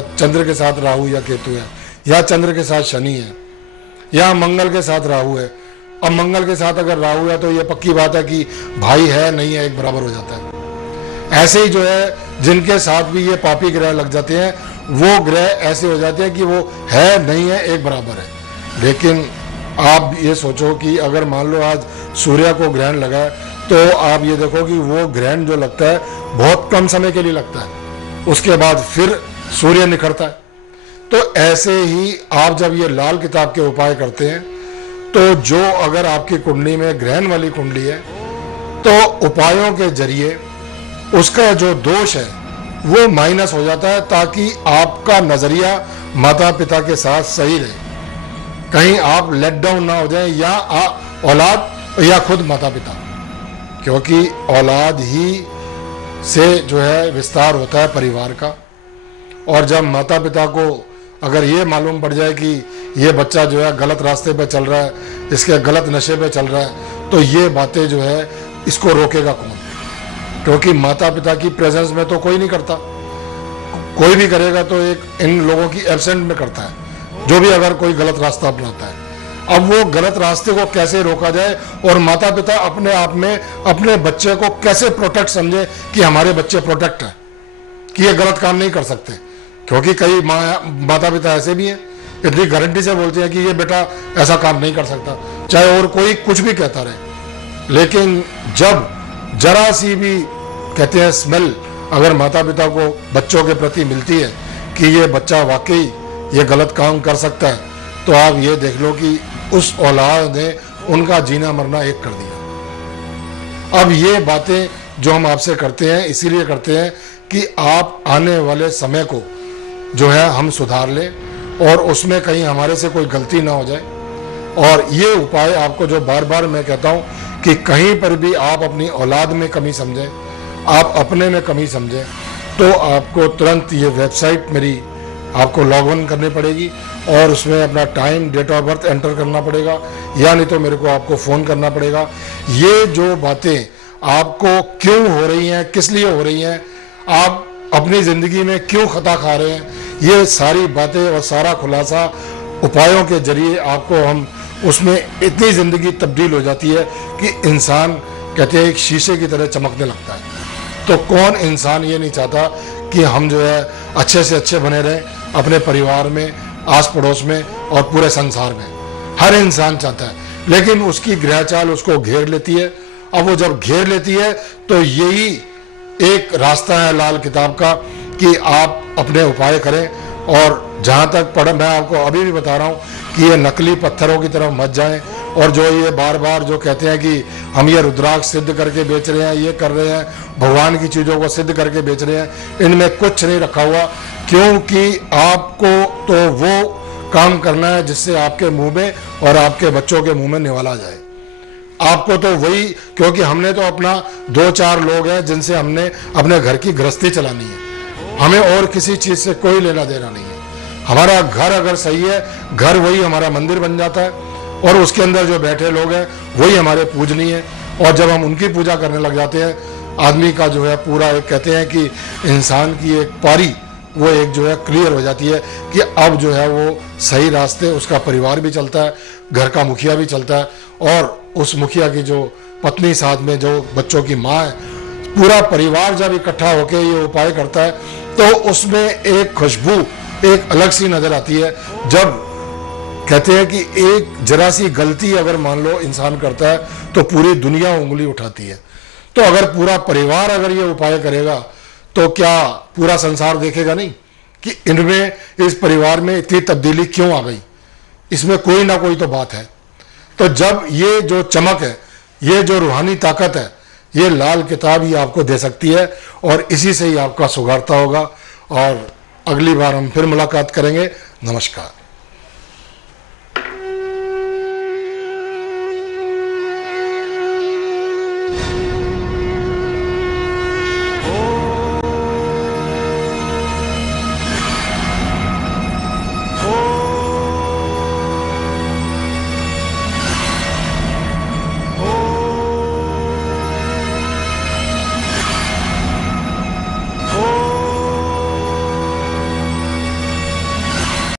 चंद्र के साथ राहु या केतु है, या चंद्र के साथ शनि है, या मंगल के साथ राहु है। अब मंगल के साथ अगर राहु है तो ये पक्की बात है कि भाई है नहीं है एक बराबर हो जाता है। ऐसे ही जो है जिनके साथ भी ये पापी ग्रह लग जाते हैं वो ग्रह ऐसे हो जाते हैं कि वो है नहीं है एक बराबर है। लेकिन आप ये सोचो कि अगर मान लो आज सूर्य को ग्रहण लगा है तो आप ये देखो कि वो ग्रहण जो लगता है बहुत कम समय के लिए लगता है, उसके बाद फिर सूर्य निखरता है। तो ऐसे ही आप जब ये लाल किताब के उपाय करते हैं तो जो अगर आपकी कुंडली में ग्रहण वाली कुंडली है तो उपायों के जरिए उसका जो दोष है वो माइनस हो जाता है, ताकि आपका नजरिया माता पिता के साथ सही रहे, कहीं आप लेट डाउन ना हो जाए, या औलाद या खुद माता पिता, क्योंकि औलाद ही से जो है विस्तार होता है परिवार का। और जब माता पिता को अगर ये मालूम पड़ जाए कि ये बच्चा जो है गलत रास्ते पे चल रहा है, इसके गलत नशे पे चल रहा है, तो ये बातें जो है इसको रोकेगा कौन? क्योंकि माता पिता की प्रेजेंस में तो कोई नहीं करता, कोई भी करेगा तो एक इन लोगों की एब्सेंट में करता है, जो भी अगर कोई गलत रास्ता अपनाता है। अब वो गलत रास्ते को कैसे रोका जाए और माता पिता अपने आप में अपने बच्चे को कैसे प्रोटेक्ट समझे कि हमारे बच्चे प्रोटेक्ट है, कि ये गलत काम नहीं कर सकते। क्योंकि कई माता पिता ऐसे भी हैं इतनी गारंटी से बोलते हैं कि ये बेटा ऐसा काम नहीं कर सकता, चाहे और कोई कुछ भी कहता रहे। लेकिन जब जरा सी भी कहते हैं स्मेल अगर माता पिता को बच्चों के प्रति मिलती है कि ये बच्चा वाकई ये गलत काम कर सकता है, तो आप ये देख लो कि उस औलाद ने उनका जीना मरना एक कर दिया। अब ये बातें जो हम आपसे करते हैं इसीलिए करते हैं कि आप आने वाले समय को जो है हम सुधार लें और उसमें कहीं हमारे से कोई गलती ना हो जाए। और ये उपाय आपको जो बार बार मैं कहता हूँ कि कहीं पर भी आप अपनी औलाद में कमी समझें, आप अपने में कमी समझें, तो आपको तुरंत ये वेबसाइट मेरी आपको लॉग इन करनी पड़ेगी और उसमें अपना time date of birth enter करना पड़ेगा, या नहीं तो मेरे को आपको फ़ोन करना पड़ेगा। ये जो बातें आपको क्यों हो रही हैं, किस लिए हो रही हैं, आप अपनी ज़िंदगी में क्यों खता खा रहे हैं, ये सारी बातें और सारा खुलासा उपायों के जरिए आपको हम उसमें इतनी ज़िंदगी तब्दील हो जाती है कि इंसान कहते हैं एक शीशे की तरह चमकने लगता है। तो कौन इंसान ये नहीं चाहता कि हम जो है अच्छे से अच्छे बने रहें अपने परिवार में, आस पड़ोस में और पूरे संसार में। हर इंसान चाहता है, लेकिन उसकी ग्रह चाल उसको घेर लेती है। अब वो जब घेर लेती है तो यही एक रास्ता है लाल किताब का कि आप अपने उपाय करें। और जहाँ तक पढ़ मैं आपको अभी भी बता रहा हूँ कि ये नकली पत्थरों की तरफ मत जाएं, और जो ये बार बार जो कहते हैं कि हम ये रुद्राक्ष सिद्ध करके बेच रहे हैं, ये कर रहे हैं, भगवान की चीज़ों को सिद्ध करके बेच रहे हैं, इनमें कुछ नहीं रखा हुआ। क्योंकि आपको तो वो काम करना है जिससे आपके मुंह में और आपके बच्चों के मुंह में निवाला जाए। आपको तो वही, क्योंकि हमने तो अपना 2-4 लोग हैं जिनसे हमने अपने घर की गृहस्थी चलानी है, हमें और किसी चीज़ से कोई लेना देना नहीं है। हमारा घर अगर सही है, घर वही हमारा मंदिर बन जाता है और उसके अंदर जो बैठे लोग हैं वही हमारे पूजनीय हैं। और जब हम उनकी पूजा करने लग जाते हैं, आदमी का जो है पूरा एक कहते हैं कि इंसान की एक पारी वो एक जो है क्लियर हो जाती है कि अब जो है वो सही रास्ते, उसका परिवार भी चलता है, घर का मुखिया भी चलता है, और उस मुखिया की जो पत्नी साथ में जो बच्चों की माँ है, पूरा परिवार जब इकट्ठा होकर ये उपाय करता है तो उसमें एक खुशबू एक अलग सी नजर आती है। जब कहते हैं कि एक जरा सी गलती अगर मान लो इंसान करता है तो पूरी दुनिया उंगली उठाती है। तो अगर पूरा परिवार अगर ये उपाय करेगा तो क्या पूरा संसार देखेगा नहीं कि इनमें, इस परिवार में इतनी तब्दीली क्यों आ गई? इसमें कोई ना कोई तो बात है। तो जब ये जो चमक है, ये जो रूहानी ताकत है, ये लाल किताब ही आपको दे सकती है और इसी से ही आपका सुधारता होगा। और अगली बार हम फिर मुलाकात करेंगे। नमस्कार।